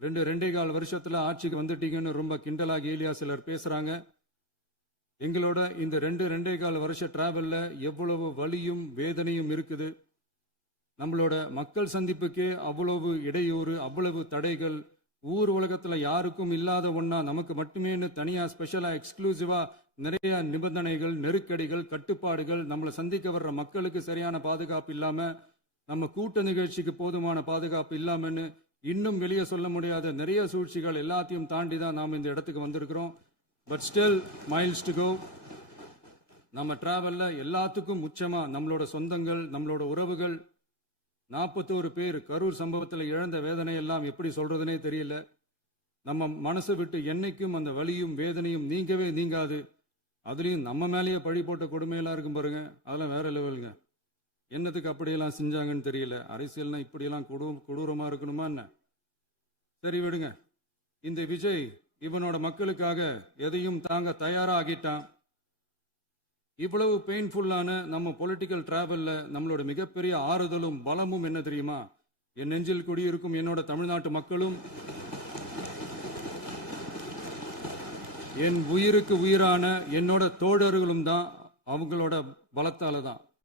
ரெண்டே கால் வருஷத்துல ஆட்சிக்கு வந்துட்டீங்கன்னு ரொம்ப கிண்டலா கேலியா சிலர் பேசுறாங்க. எங்களோட இந்த ரெண்டே கால் வருஷ டிராவல்ல எவ்வளவு வலியும் வேதனையும் இருக்குது. நம்மளோட மக்கள் சந்திப்புக்கே அவ்வளவு இடையூறு, அவ்வளவு தடைகள், ஊர் உலகத்துல யாருக்கும் இல்லாத ஒன்னா நமக்கு மட்டுமேன்னு தனியா ஸ்பெஷலா எக்ஸ்க்ளூசிவா நிறைய நிபந்தனைகள், நெருக்கடிகள், கட்டுப்பாடுகள், நம்மளை சந்திக்க வர்ற மக்களுக்கு சரியான பாதுகாப்பு இல்லாம, நம்ம கூட்ட நிகழ்ச்சிக்கு போதுமான பாதுகாப்பு இல்லாமன்னு இன்னும் வெளியே சொல்ல முடியாத நிறைய சூழ்ச்சிகள் எல்லாத்தையும் தாண்டி தான் நாம் இந்த இடத்துக்கு வந்திருக்கிறோம். But still miles to go. நம்ம டிராவல்ல எல்லாத்துக்கும் முச்சமா நம்மளோட சொந்தங்கள், நம்மளோட உறவுகள், 41 பேர் கரூர் சம்பவத்தில் இழந்த வேதனை எல்லாம் எப்படி சொல்றதுனே தெரியல. நம்ம மனசை விட்டு என்னைக்கும் அந்த வலியும் வேதனையும் நீங்கவே நீங்காது. அதுலயும் நம்ம மேலேயே பழி போட்ட கொடுமையெல்லாம் இருக்கும் பாருங்க, அதெல்லாம் வேற லெவலுங்க. என்னத்துக்கு அப்படியெல்லாம் செஞ்சாங்கன்னு தெரியல. அரசியல்னா இப்படியெல்லாம் கொடூரமா இருக்கணுமா என்ன? சரி விடுங்க. இந்த விஜய் இவனோட மக்களுக்காக எதையும் தாங்க தயாராகிட்டான். இவ்வளவு பெயின்ஃபுல்லான நம்ம பொலிட்டிக்கல் டிராவல்ல நம்மளோட மிகப்பெரிய ஆறுதலும் பலமும் என்ன தெரியுமா? என் நெஞ்சில் குடியிருக்கும் என்னோட தமிழ்நாட்டு மக்களும், என் உயிருக்கு உயிரான என்னோட தோழர்களும் தான். அவங்களோட பலத்தால தான்.